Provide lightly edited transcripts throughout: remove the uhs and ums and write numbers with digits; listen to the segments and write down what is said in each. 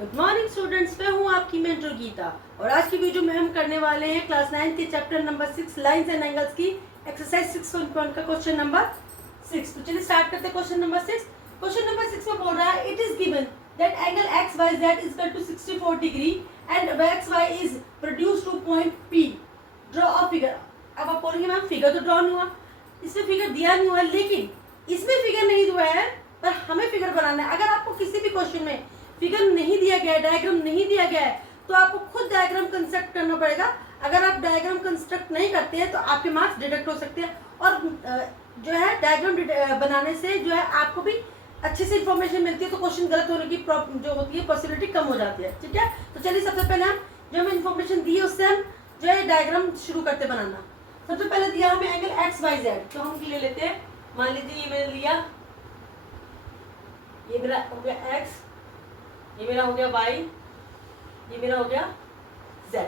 Good morning students, मैं हूँ आपकी मेंटर गीता और आज की वीडियो में हम करने वाले हैं क्लास 9 के chapter number 6 lines and angles की एक्सरसाइज 6.1 का क्वेश्चन नंबर 6। तो चलिए स्टार्ट करते हैं क्वेश्चन नंबर 6। क्वेश्चन नंबर 6 में बोल रहा है it is given that angle X Y Z is equal to 64 degree and X Y is produce to point P. Draw a figure. अब आप बोलेंगे मैम फिगर तो ड्रॉ नहीं हुआ, इसमें फिगर दिया नहीं हुआ, लेकिन इसमें फिगर नहीं हुआ है पर हमें फिगर बनाना है। अगर आपको किसी भी क्वेश्चन में फिगर नहीं दिया गया है, डायग्राम नहीं दिया गया है, तो आपको खुद डायग्राम कंस्ट्रक्ट करना पड़ेगा। अगर आप डायग्राम कंस्ट्रक्ट नहीं करते हैं तो आपके मार्क्स डिडक्ट हो सकते हैं और जो है डायग्राम बनाने से जो है आपको भी अच्छे से इन्फॉर्मेशन मिलती है, तो क्वेश्चन गलत होने की जो होती है पॉसिबिलिटी कम हो जाती है। ठीक है, तो चलिए सबसे पहले हम जो हमें इन्फॉर्मेशन दी है उससे हम जो है डायग्राम शुरू करते बनाना। सबसे पहले दिया हमें एंगल एक्स वाई जेड, तो हम ले लेते हैं। मान लीजिए ये मैंने लिया, ये मेरा हो गया एक्स, ये मेरा हो गया y, ये मेरा हो गया z,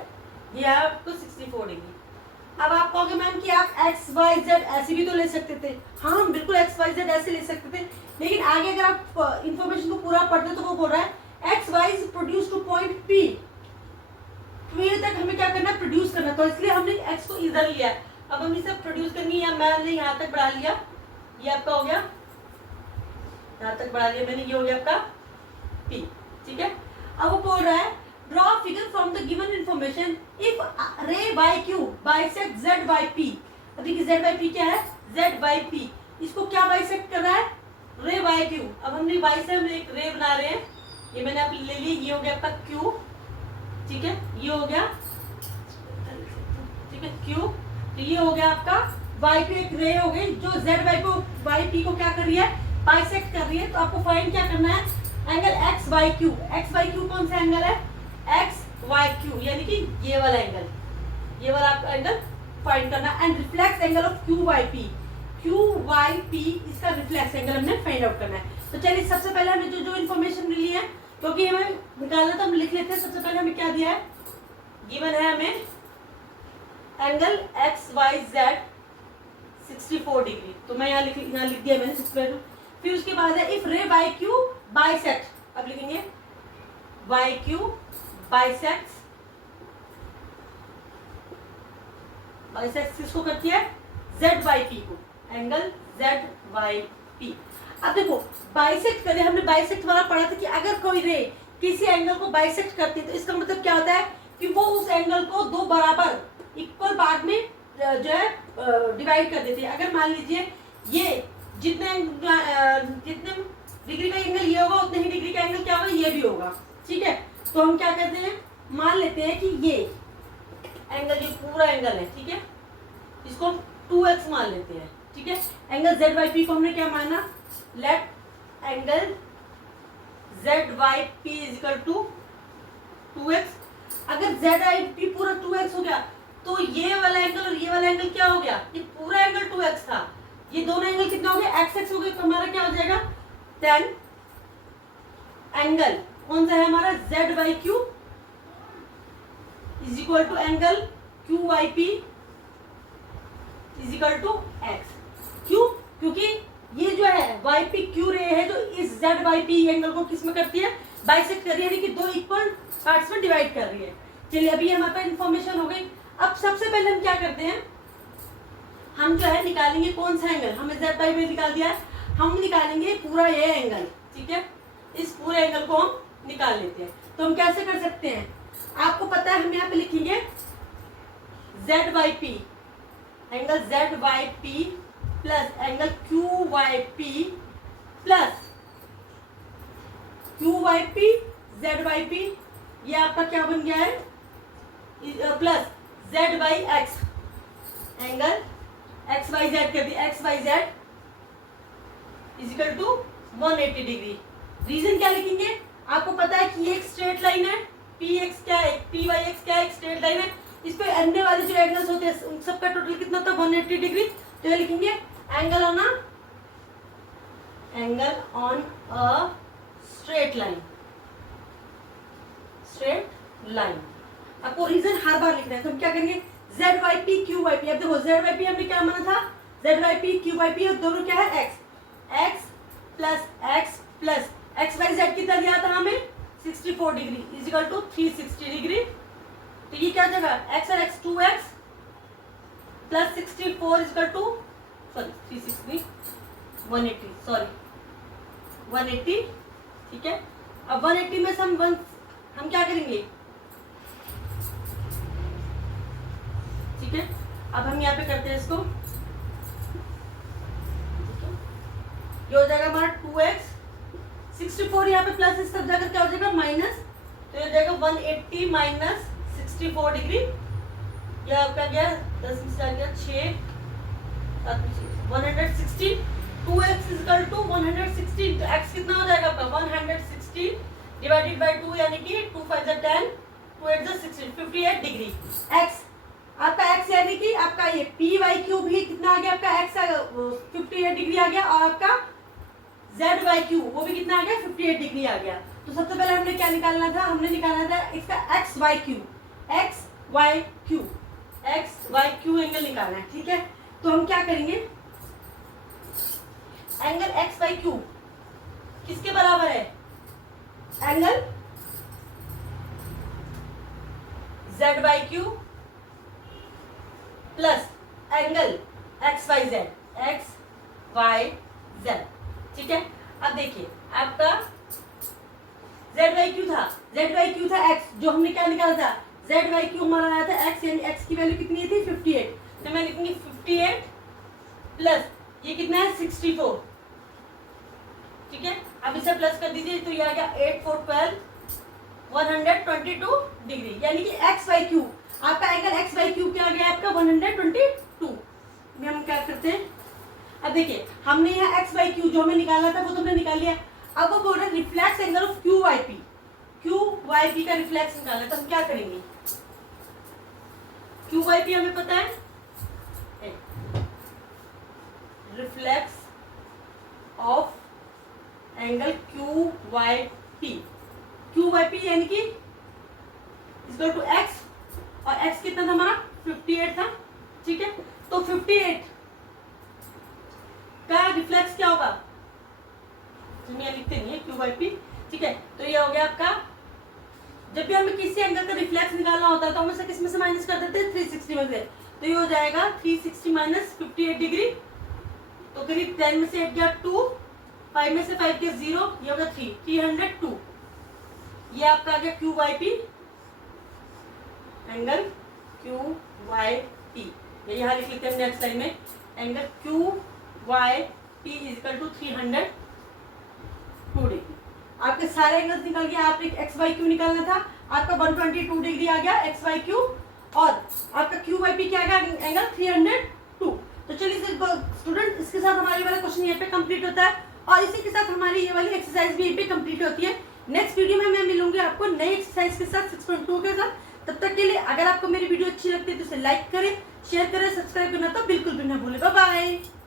ये है आपको 64 डिग्री। अब आप कहोगे मैम कि आप x y z ऐसे भी तो ले सकते थे। हाँ, हम बिल्कुल x y z ऐसे ले सकते थे, लेकिन आगे अगर आप इंफॉर्मेशन को पूरा पढ़ते तो वो बोल रहा है x y is produce to point p। P तक हमें क्या करना है, प्रोड्यूस करना, तो इसलिए हमने x को इधर लिया है। अब हम इसे प्रोड्यूस करनी है, मैंने यहाँ तक बढ़ा लिया, ये आपका हो गया, यहाँ तक बढ़ा लिया मैंने, ये हो गया आपका p। ठीक है, अब वो बोल रहा है draw figure from the given information if ray B Q bisect Z B P. अब देखिए जेड बाय पी क्या है, जेड बाय पी, इसको क्या बाइसेक्ट कर रहा है, रे बाय क्यू। अब हमने वाई से हम एक रे बना रहे हैं, ये मैंने आप ले ली, ये हो गया आपका क्यू। ठीक है, ये हो गया, ठीक है क्यू, तो ये हो गया आपका वाई क्यू, एक रे हो गई जो जेड बाय पी को क्या कर रही है, बाइसेक्ट कर रही है। तो आपको फाइंड क्या करना है, angle X Y Q. X Y Q कौन सा एंगल है, एक्स वाई क्यू, यानी कि ये वाला एंगल, ये वाला आपका एंगल फाइंड करना। And reflex angle of Q Y P, Q Y P इसका रिफ्लेक्स एंगल हमने फाइंड आउट करना है। तो चलिए सबसे पहले हमें जो इन्फॉर्मेशन मिली है, क्योंकि हमें निकालना तो हम लिख लेते हैं। सबसे पहले हमें क्या दिया है, गिवन है हमें angle X Y Z 64 degree, तो मैं यहाँ लिख दिया मैंने 64। फिर उसके बाद है if ray B Q bisect, अब लिखेंगे बाय क्यू बाइसेक्ट्स किसको करती है, जेड बाई पी को, एंगल जेड बाई पी। अब देखो बाइसेक्ट करे, हमने बाइसेक्ट वाला पढ़ा था कि अगर कोई रे किसी एंगल को बाइसेक्ट करती है तो इसका मतलब क्या होता है कि वो उस एंगल को दो बराबर इक्वल पार्ट में जो है डिवाइड कर देती है। अगर मान लीजिए ये जितने डिग्री का एंगल ये होगा, उतने ही डिग्री का एंगल क्या होगा, ये भी होगा। ठीक है, तो हम क्या करते हैं, मान लेते हैं कि ये एंगल, ये पूरा एंगल है, ठीक है, इसको हम 2x मान लेते हैं। ठीक है, एंगल जेड वाई पी को हमने क्या माना, let angle Z Y P is equal to 2x। अगर जेड वाई पी पूरा 2x हो गया तो ये वाला एंगल और ये वाला एंगल क्या हो गया, ये पूरा एंगल 2x था, ये दोनों एंगल कितना हो गया, x हो गया, तो हमारा क्या हो जाएगा, देन एंगल कौन सा है हमारा, z by Q is equal to angle q Y P is equal to x। क्यों, क्योंकि ये जो है वाई पी क्यू रे है जो इस z बाई पी एंगल को किस में करती है, बाइसेक्ट कर रही है, यानी कि दो इक्वल पार्ट्स में डिवाइड कर रही है। चलिए अभी हमारे पास इन्फॉर्मेशन हो गई। अब सबसे पहले हम क्या करते हैं, हम जो है निकालेंगे कौन सा एंगल, हमें z बाई पी निकाल दिया है, हम निकालेंगे पूरा ये एंगल। ठीक है, इस पूरे एंगल को हम निकाल लेते हैं। तो हम कैसे कर सकते हैं, आपको पता है हम यहाँ पे लिखेंगे z by P, angle z by P plus angle q Y P plus q Y P z by P, ये आपका क्या बन गया है, plus z by X, angle X Y Z कर दिया, X Y Z is equal to 180 degree. Reason क्या लिखेंगे, आपको पता है कि ये एक स्ट्रेट लाइन है, पी एक्स क्या है, पी वाई एक्स क्या है, एक स्ट्रेट लाइन है, इस पे अन्य वाले जो एंगल्स होते हैं उन सबका टोटल कितना था, 180 डिग्री। तो ये लिखेंगे angle on a straight line. आपको रीजन हर बार लिखना है, तो हम क्या करेंगे, Z Y P Q Y P. अब देखो जेड वाई पी हमने क्या माना था, Z Y P Q Y P, और दोनों क्या है, X plus X plus X Y Z कितना दिया था हमें, 64 degree is equal to 360 degree. तो ये क्या हो जाएगा, x और x 2x plus 64 is equal to, sorry 360 180, sorry 180, ठीक है। अब 180 में से हम क्या करेंगे, ठीक है। अब हम यहाँ पे करते हैं इसको, ये हो जाएगा हमारा 2x, 64 यहाँ पे प्लस, इस तरफ जाकर क्या हो जाएगा माइनस, तो ये हो जाएगा 180 माइनस 64 डिग्री। ये आपका गया 10 में से आ गया 6 160, 2x इज इक्वल टू 160, तो x कितना हो जाएगा आपका 160 डिवाइडेड बाय 2, यानी कि 2 5 जा 10, 2 8 जा 16, 58 डिग्री। x आपका x यानी कि आपका ये पी वाई क्यू भी कितना आ गया, आपका x 58 डिग्री आ गया, और आपका z वाई क्यू वो भी कितना आ गया 58 डिग्री आ गया। तो सबसे पहले हमने क्या निकालना था, हमने निकालना था इसका x Y Q, x Y Q, x Y Q angle निकालना है, ठीक है। तो हम क्या करेंगे, एंगल x वाई क्यू किसके बराबर है, angle z Y Q plus angle X Y Z, ठीक है। अब देखिए आपका जेड वाई क्यू था एक्स, जो हमने क्या निकाला था, जेड वाई क्यू हमारा आया था एक्स, यानी एक्स की वैल्यू कितनी थी 58, तो मैं लिखूंगी 58 प्लस ये कितना है 64, ठीक है। अब इसे प्लस कर दीजिए, तो ये आ गया 8 4 12 122 डिग्री, यानी कि एक्स वाई क्यू आपका एंगल एक्स वाई क्यू क्या आ गया आपका 122 में। हम क्या करते हैं, अब देखिए हमने यहाँ एक्स वाई क्यू जो हमें निकालना था वो तो हमने निकाल लिया। अब वो बोल रहे reflex angle of Q Y P का रिफ्लेक्स निकालना, तो हम क्या करेंगे, क्यू वाई पी हमें पता है, reflex of angle Q Y P यानी कि इक्वल टू एक्स, और x कितना था हमारा 58 था, ठीक है। तो 58 का रिफ्लेक्स क्या होगा, हम यहाँ लिखते नहीं है क्यू बाई पी, ठीक है। तो ये हो गया आपका, जब भी हमें किसी एंगल का रिफ्लेक्स निकालना होता है तो हम इसे किस में से माइनस कर देते हैं 360 में से, तो ये हो जाएगा 360 माइनस 58 डिग्री, तो करीब 10 में से 8 गया 2, 5 में से 5 गया 0, ये होगा 302, ये आपका आ गया Q by P, angle Q Y P, ये यहाँ लिख लेते हैं नेक्स्ट लाइन में, angle Q Y P equal to 302 degree. आपके सारे एंगल्स निकल गया, आपने एक्स वाई क्यू निकालना था, आपका 122 डिग्री आ गया एक्स वाई क्यू, और आपका क्यू वाई पी क्या आ गया एंगल 302। तो चलिए स्टूडेंट, इसके साथ हमारी वाला क्वेश्चन यहाँ पे कंप्लीट होता है, और इसी के साथ हमारी ये वाली एक्सरसाइज भी यहीं पे कंप्लीट होती है। नेक्स्ट वीडियो में मैं मिलूंगी आपको नई एक्सरसाइज के साथ 6.2 के साथ। तब तक के लिए अगर आपको मेरी वीडियो अच्छी लगती है तो इसे लाइक करें, शेयर करें, सब्सक्राइब करना तो बिल्कुल भी ना भूलें। Bye bye.